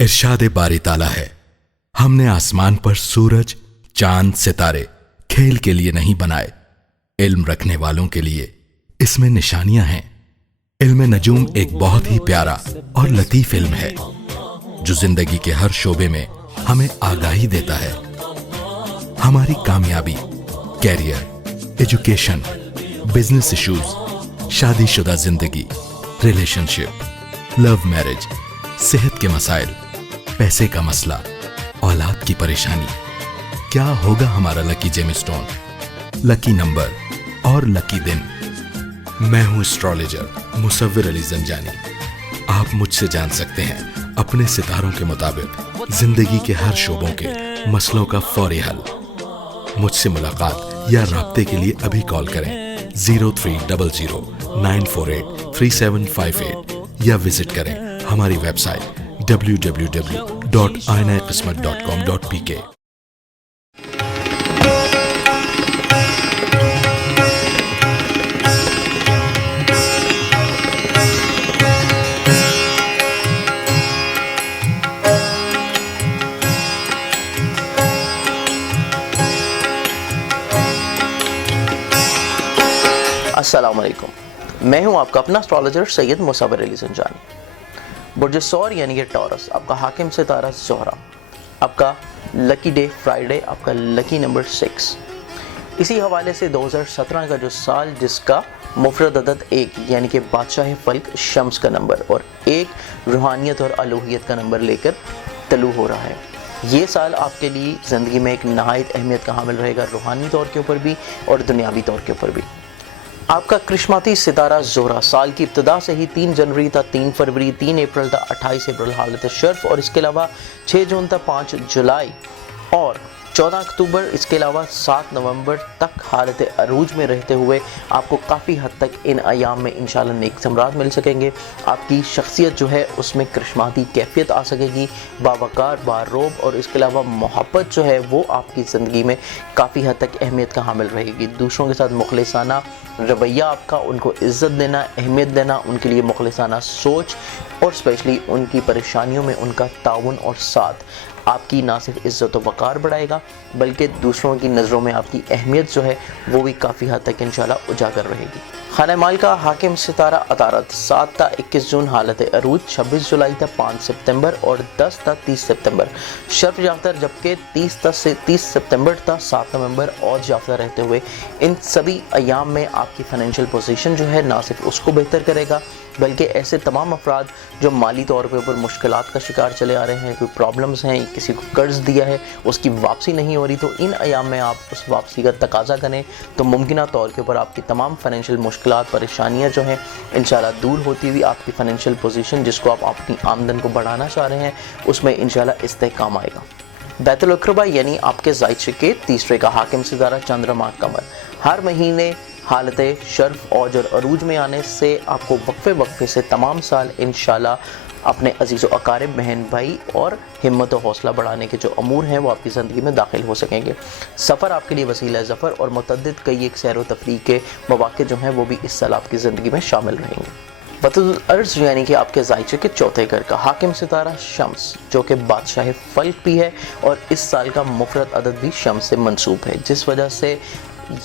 इरशाद बारी ताला है, हमने आसमान पर सूरज, चांद, सितारे खेल के लिए नहीं बनाए, इल्म रखने वालों के लिए इसमें निशानियां हैं। इल्म नजूम एक बहुत ही प्यारा और लतीफ इल्म है जो जिंदगी के हर शोबे में हमें आगाही देता है। हमारी कामयाबी, कैरियर, एजुकेशन, बिजनेस इश्यूज, शादीशुदा जिंदगी, रिलेशनशिप, लव मैरिज, सेहत के मसाइल, पैसे का मसला, औलाद की परेशानी, क्या होगा हमारा lucky gem stone, lucky number और लकी दिन। मैं हूं एस्ट्रोलॉजर मुसव्विर अली जंजानी। आप मुझसे जान सकते हैं अपने सितारों के मुताबिक जिंदगी के हर शोबों के मसलों का फौरी हल। मुझसे मुलाकात या राब्ते के लिए अभी कॉल करें 0300 948 3758 या विजिट करें हमारी वेबसाइट www.ainaeqismat.com.pk। अस्सलाम वालेकुम, मैं हूं आपका अपना एस्ट्रोलॉजर सैयद मुसव्विर अली जंजानी। बुर्ज सौर यानी कि टॉरस, आपका हाकिम सितारा ज़ोहरा, आपका लकी डे फ्राइडे, आपका लकी नंबर 6। इसी हवाले से 2017 का जो साल जिसका मुफरद अदद 1 यानी कि बादशाह फल्क शम्स का नंबर और 1 रूहानियत और अलूहियत का नंबर लेकर तलू हो रहा है। ये साल आपके लिए ज़िंदगी में एक नहायत अहमियत का हामिल रहेगा, रूहानी तौर के ऊपर भी और दुनियावी तौर के ऊपर भी। आपका करिश्माती सितारा ज़ोहरा साल की इब्तिदा से ही 3 जनवरी तक, 3 फरवरी, 3 अप्रैल तक, 28 अप्रैल हालत शर्फ और इसके अलावा 6 जून तक, 5 जुलाई और 14 अक्टूबर, इसके अलावा 7 नवंबर तक हालत अरूज में रहते हुए आपको काफ़ी हद तक इन अयाम में इंशाल्लाह नेक समरात मिल सकेंगे। आपकी शख्सियत जो है उसमें करिश्माती कैफियत आ सकेगी, बावकार, बारोब और इसके अलावा मोहब्बत जो है वो आपकी ज़िंदगी में काफ़ी हद तक अहमियत का हामिल रहेगी। दूसरों के साथ मुखलिसाना रवैया आपका, उनको इज़्ज़त देना, अहमियत देना, उनके लिए मुखलिसाना सोच और स्पेशली उनकी परेशानियों में उनका ताउन और साथ आपकी ना सिर्फ इज़्ज़त व वक़ार बढ़ाएगा बल्कि दूसरों की नज़रों में आपकी अहमियत जो है वो भी काफ़ी हद तक इंशाल्लाह उजागर रहेगी। खाना माल का हाकिम सितारा अतारत 7 ता 21 जून हालत अरूज, 26 जुलाई तक, 5 सितंबर और 10 ता 30 सितंबर शर्फ याफ्ता, जबकि 30 सितंबर तक 7 नवंबर और याफ्ता रहते हुए इन सभी अयाम में आपकी फाइनेंशियल पोजीशन जो है ना सिर्फ उसको बेहतर करेगा बल्कि ऐसे तमाम अफराद जो माली तौर पे ऊपर मुश्किलात का शिकार चले आ रहे हैं, कोई प्रॉब्लम्स हैं, किसी को कर्ज दिया है उसकी वापसी नहीं हो रही, तो इन अयाम में आप उस वापसी का तकाजा करें तो मुमकिन तौर के ऊपर आपकी तमाम फाइनेंशियल मुश्किलात, परेशानियां जो हैं इंशाल्लाह दूर होती हुई आपकी फाइनेंशियल पोजीशन जिसको आप अपनी आमदन को बढ़ाना चाह रहे हैं उसमें इंशाल्लाह इस्तेहकाम आएगा। बैतुल अक़रबा यानी आपके ज़ायचे के तीसरे का हाकिम सितारा चंद्रमा कमर हर महीने हालत शर्फ औज और अरूज में आने से आपको वक्फे से तमाम साल इंशाल्लाह अपने अजीज़ व अकारिब, बहन भाई और हिम्मत और हौसला बढ़ाने के जो अमूर हैं वो आपकी ज़िंदगी में दाखिल हो सकेंगे। सफ़र आपके लिए वसीला ज़फ़र और मुतअद्दिद कई एक सैर व तफरीह के मौक़े जो हैं वो भी इस साल आपकी ज़िंदगी में शामिल रहेंगे। बतुल अर्ज़ यानी कि आपके ज़ायचे के चौथे घर का हाकिम सितारा शम्स जो कि बादशाह फल्क भी है और इस साल का मुफरद अदद भी शम्स से मंसूब है, जिस वजह से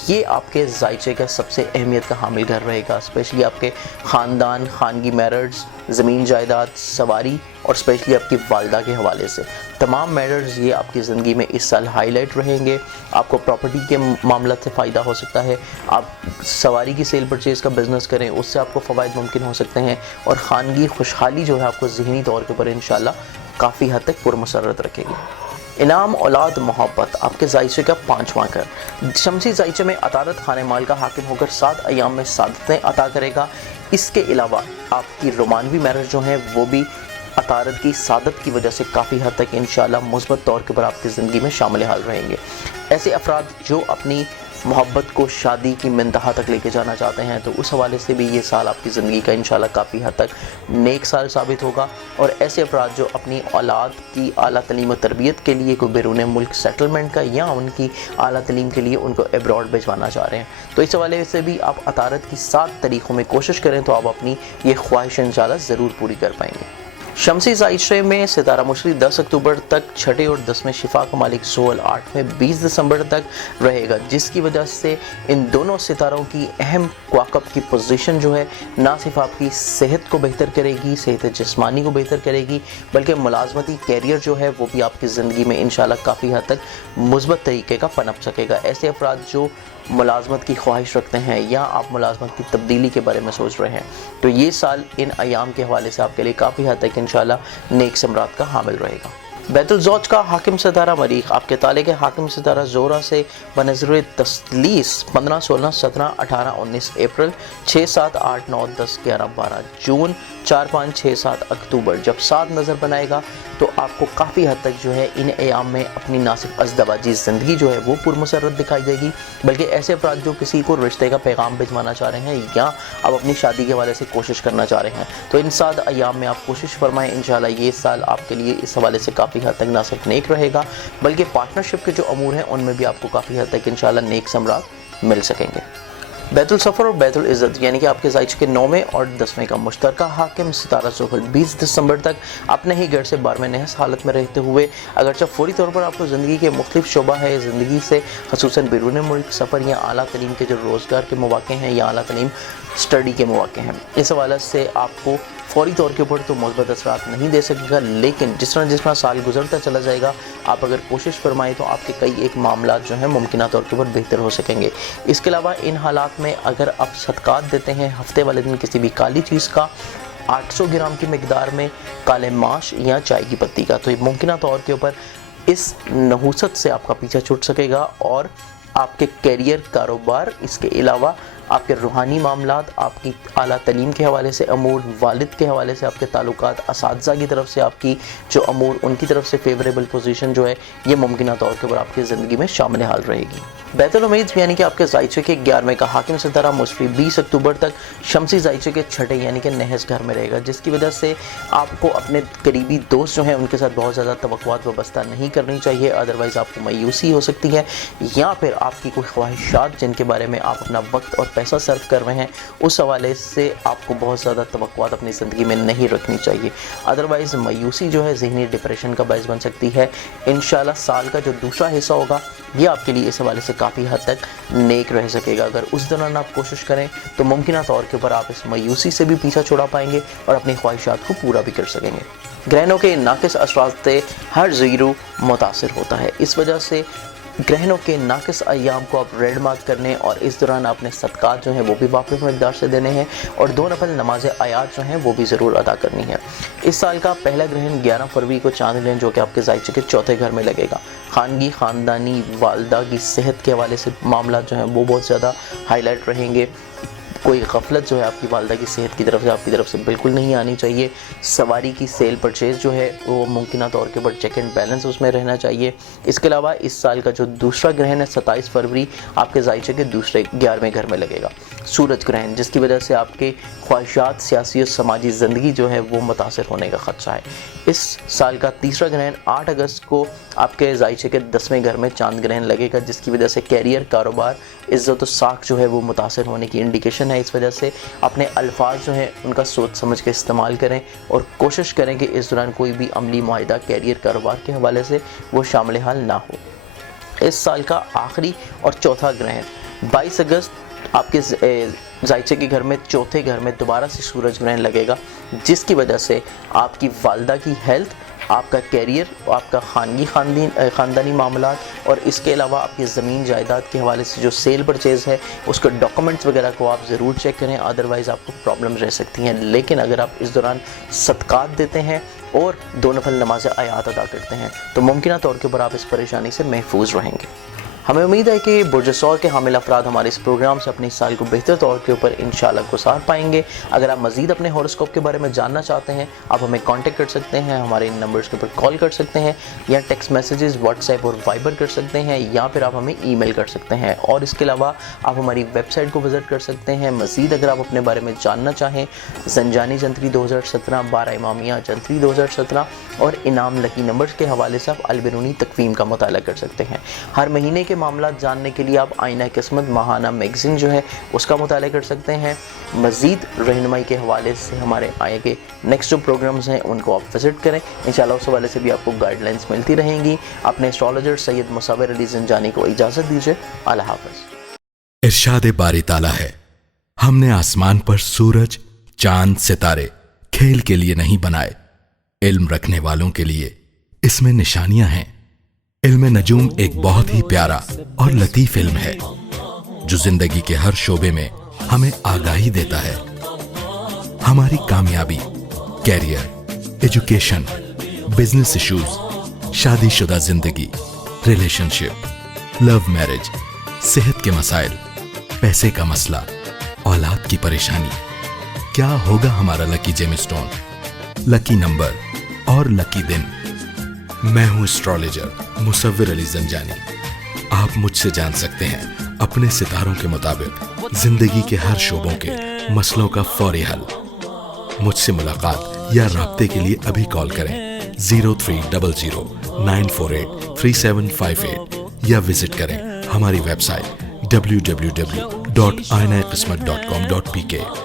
ये आपके ज़ायचे का सबसे अहमियत का हामिल घर रहेगा। स्पेशली आपके ख़ानदान, खानगी मैटर्स, ज़मीन जायदाद, सवारी और स्पेशली आपकी वालदा के हवाले से तमाम मैटर्स ये आपकी ज़िंदगी में इस साल हाईलाइट रहेंगे। आपको प्रॉपर्टी के मामला से फ़ायदा हो सकता है, आप सवारी की सेल परचेज़ का बिज़नेस करें उससे आपको फ़वाइद मुमकिन हो सकते हैं और ख़ानगी खुशहाली जो है आपको ज़हनी तौर के ऊपर इंशाल्लाह काफ़ी हद तक पुरमसरत रखेगी। इनाम, औलाद, मोहब्बत आपके ज़ायचे का 5वां घर शमसी ज़ायचे में अतारत खाने माल का हाकिम होकर 7 अयाम में सादतें अता करेगा। इसके अलावा आपकी रोमानवी मैरिज जो हैं वो भी अतारत की सादत की वजह से काफ़ी हद तक इंशाल्लाह मुस्बत तौर के ऊपर आपकी ज़िंदगी में शामिल हाल रहेंगे। ऐसे अफराद जो अपनी मोहब्बत को शादी की इंतहा तक लेके जाना चाहते हैं तो उस हवाले से भी ये साल आपकी ज़िंदगी का इंशाल्लाह काफ़ी हद तक नेक साल साबित होगा। और ऐसे अफराद जो अपनी औलाद की आला तलीम व तरबियत के लिए कोई बैरून मुल्क सेटलमेंट का या उनकी आला तलीम के लिए उनको एब्रॉड भिजवाना चाह रहे हैं तो इस हवाले से भी आप अतारत की 7 तरीक़ों में कोशिश करें तो आप अपनी ये ख्वाहिश इंशाल्लाह ज़रूर पूरी कर पाएंगे। शमसी ज़ाइशे में सितारा मुशरी 10 अक्टूबर तक छठे और 10वें शिफा का मालिक ज़ोहल 8वें 20 दिसंबर तक रहेगा, जिसकी वजह से इन दोनों सितारों की अहम कवाकब की पोजीशन जो है ना सिर्फ आपकी सेहत को बेहतर करेगी, सेहत जिस्मानी को बेहतर करेगी, बल्कि मुलाजमती कैरियर जो है वो भी आपकी ज़िंदगी में इंशाल्लाह काफ़ी हद तक मुस्बत तरीके का पनप सकेगा। ऐसे अफराद जो मुलाजमत की ख्वाहिश रखते हैं या आप मुलाजमत की तब्दीली के बारे में सोच रहे हैं, तो ये साल इन अयाम के हवाले से आपके लिए काफ़ी हद तक इंशाल्लाह नेक समरात का हामिल रहेगा। बैतुल ज़ौज का हाकिम सितारा मरीख आपके ताले के हाकिम सितारा ज़ोहरा से बनज़र तस्लीस 15, 16, 17, 18, 19 अप्रैल, 6, 7, 8, 9, 10, 11, 12 जून, 4, 5, 6, 7 अक्टूबर जब 7 नज़र बनाएगा तो आपको काफ़ी हद तक जो है इन अयाम में अपनी ना सिर्फ अज़दवाजी ज़िंदगी जो है वो पुरमसरत दिखाई देगी, बल्कि ऐसे अफराद जो किसी को रिश्ते का पैगाम भिजवाना चाह रहे हैं या आप अपनी शादी के हवाले से कोशिश करना चाह रहे हैं, तो इन 7 अयाम में आप कोशिश फरमाएं। इंशाल्लाह ये साल आपके लिए इस हवाले से काफ़ी हद तक ना सिर्फ नेक रहेगा, बल्कि पार्टनरशिप के जो अमूर हैं उनमें भी आपको काफ़ी हद तक इंशाल्लाह नेक समरात मिल सकेंगे। बैतुल सफ़र और बैतुल इज़्ज़त यानी कि आपके ज़ाइच के 9वें और 10वें का मुश्तरका हाकिम सितारा ज़ोहल 20 दिसंबर तक अपने ही घर से 12वें नहस हालत में रहते हुए, अगरचे फ़ौरी तौर पर आपको ज़िंदगी के मुख्तलिफ शोबा है ज़िंदगी से ख़ुसूसन बैरून मुल्क सफ़र या आला तलीम के जो रोज़गार के मौक़े हैं या आला तलीम स्टडी के मौक़े हैं, इस हवाले से आपको फ़ौरी तौर के ऊपर तो मुस्बत असरात नहीं दे सकेगा, लेकिन जिस तरह साल गुजरता चला जाएगा आप अगर कोशिश फरमाएं तो आपके कई एक मामला जो हैं मुमकिन तौर के ऊपर बेहतर हो सकेंगे। इसके अलावा इन हालात में अगर आप सदक़ात देते हैं हफ्ते वाले दिन किसी भी काली चीज़ का 800 ग्राम की मिकदार में काले माश या चाय की पत्ती का, तो ये मुमकिन तौर के ऊपर इस नहूसत से आपका पीछा छूट सकेगा और आपके कैरियर, कारोबार, इसके अलावा आपके रूहानी मामलात, आपकी आला तलीम के हवाले से अमूर, वालिद के हवाले से आपके ताल्लुकात, असातिज़ा की तरफ से आपकी जो अमूर, उनकी तरफ से फेवरेबल पोजीशन जो है ये मुमकिन तौर के ऊपर आपकी ज़िंदगी में शामिल हाल रहेगी। बैतुल उम्मीद यानी कि आपके ज़ाइचे के 11वें का हाकिम सितारा मुशफी 20 अक्टूबर तक शमसी ज़ाइचे के छठे यानी कि नहस घर में रहेगा, जिसकी वजह से आपको अपने करीबी दोस्त जो हैं उनके साथ बहुत ज़्यादा तवक्कुआत वाबस्ता नहीं करनी चाहिए, अदरवाइज़ आपको मायूसी हो सकती है या फिर आपकी कोई ख्वाहिशात जिनके बारे में आप अपना वक्त और पैसा सर्व कर रहे हैं उस हवाले से आपको बहुत ज़्यादा तवक्कुआत अपनी ज़िंदगी में नहीं रखनी चाहिए, अदरवाइज़ मायूसी जो है ज़हनी डिप्रेशन का बायस बन सकती है। इंशाल्लाह साल का जो दूसरा हिस्सा होगा ये आपके लिए इस हवाले से काफ़ी हद तक नेक रह सकेगा। अगर उस दौरान आप कोशिश करें तो मुमकिन तौर के ऊपर आप इस मायूसी से भी पीछा छुड़ा पाएंगे और अपनी ख्वाहिशात को पूरा भी कर सकेंगे। ग्रहणों के नाकिस असरात से हर ज़ीरो मुतासिर होता है, इस वजह से ग्रहणों के नाकिस अय्याम को आप रेड मार्क करने और इस दौरान आपने सदक़ात जो हैं वो भी वाक़िफ़ मक़दार से देने हैं और 2 नफल नमाज आयात जो हैं वो भी ज़रूर अदा करनी है। इस साल का पहला ग्रहण 11 फरवरी को चांद ग्रहण जो कि आपके ज़ाइचे के चौथे घर में लगेगा। खानगी, ख़ानदानी, वालदा की सेहत के हवाले से मामला जो हैं वो बहुत ज़्यादा हाईलाइट रहेंगे। कोई गफलत जो है आपकी वालदा की सेहत की तरफ से आपकी तरफ से बिल्कुल नहीं आनी चाहिए। सवारी की सेल परचेज़ जो है वो मुमकिन तौर के ऊपर चेक एंड बैलेंस उसमें रहना चाहिए। इसके अलावा इस साल का जो दूसरा ग्रहण है 27 फरवरी आपके ज़ाइचे के दूसरे 11वें घर में लगेगा, सूरज ग्रहण, जिसकी वजह से आपके ख्वाहिशात, सियासी और समाजी ज़िंदगी जो है वो मुतासर होने का ख़दशा है। इस साल का तीसरा ग्रहण 8 अगस्त को आपके ज़ाइचे के 10वें घर में चांद ग्रहण लगेगा, जिसकी वजह से कैरियर, कारोबार, इज़्ज़त और साख जो है वो मुतासर होने की इंडिकेशन है। इस वजह से अपने अल्फाज जो हैं उनका सोच समझ के इस्तेमाल करें और कोशिश करें कि इस दौरान कोई भी अमली मुआहिदा कैरियर, कारोबार के हवाले से वो शामिल हाल ना हो। इस साल का आखिरी और चौथा ग्रहण 22 अगस्त आपके ज़ाइचे के घर में चौथे घर में दोबारा से सूरज ग्रहण लगेगा, जिसकी वजह से आपकी वालदा की हेल्थ, आपका कैरियर, आपका ख़ानदानी मामलात और इसके अलावा आपकी ज़मीन जायदाद के हवाले से जो सेल परचेज़ है उसके डॉक्यूमेंट्स वगैरह को आप ज़रूर चेक करें, अदरवाइज़ आपको प्रॉब्लम रह सकती हैं। लेकिन अगर आप इस दौरान सदक़ात देते हैं और 2 नफल नमाज आयात अदा करते हैं तो मुमकिन तौर के ऊपर आप इस परेशानी से महफूज रहेंगे। हमें उम्मीद है कि बुर्ज सौर के हामिल अफराद हमारे इस प्रोग्राम से अपने साल को बेहतर तौर के ऊपर इंशाल्लाह गुज़ार पाएंगे। अगर आप मज़ीद अपने हॉरोस्कोप के बारे में जानना चाहते हैं आप हमें कांटेक्ट कर सकते हैं, हमारे इन नंबर्स के ऊपर कॉल कर सकते हैं या टेक्स्ट मैसेजेस व्हाट्सएप और वाइबर कर सकते हैं या फिर आप हमें ईमेल कर सकते हैं। और इसके अलावा आप हमारी वेबसाइट को विज़िट कर सकते हैं। मज़ीद अगर आप अपने बारे में जानना चाहें, ज़ंजानी जंतरी 2017, 12 इमामिया जंतरी 2017 और इनाम लकी नंबर्स के हवाले से आप अलबरूनी तकवीम का मुताला कर सकते हैं। हर महीने के کے معاملات جاننے کے لیے آپ آئینہ قسمت ماہانہ میگزین جو ہے اس کا مطالعہ کر سکتے ہیں. مزید رہنمائی کے حوالے سے ہمارے آگے نیکسٹ جو پروگرامز ہیں ان کو آپ وزٹ کریں. انشاءاللہ اس حوالے سے بھی آپ کو گائیڈ لائنس ملتی رہیں گی. اپنے اسٹرالوجر سید مصور علی زنجانی کو اجازت دیجیے. اللہ حافظ. ارشاد باری تعالیٰ ہے، ہم نے آسمان پر سورج، چاند، ستارے کھیل کے لیے نہیں بنائے، علم رکھنے والوں کے لیے اس میں نشانیاں ہیں. علم نجوم ایک بہت ہی پیارا اور لطیف علم ہے جو زندگی کے ہر شعبے میں ہمیں آگاہی دیتا ہے. ہماری کامیابی، کیریئر، ایجوکیشن، بزنس ایشوز، شادی شدہ زندگی، ریلیشن شپ، لو میرج، صحت کے مسائل، پیسے کا مسئلہ، اولاد کی پریشانی، کیا ہوگا ہمارا لکی جیم اسٹون، لکی نمبر اور لکی دن. میں ہوں اسٹرالوجر مصور علی زنجانی. آپ مجھ سے جان سکتے ہیں اپنے ستاروں کے مطابق زندگی کے ہر شعبوں کے مسئلوں کا فوری حل. مجھ سے ملاقات یا رابطے کے لیے ابھی کال کریں 0300 948 3758 یا وزٹ کریں ہماری ویب سائٹ www.ainaqismat.com.pk.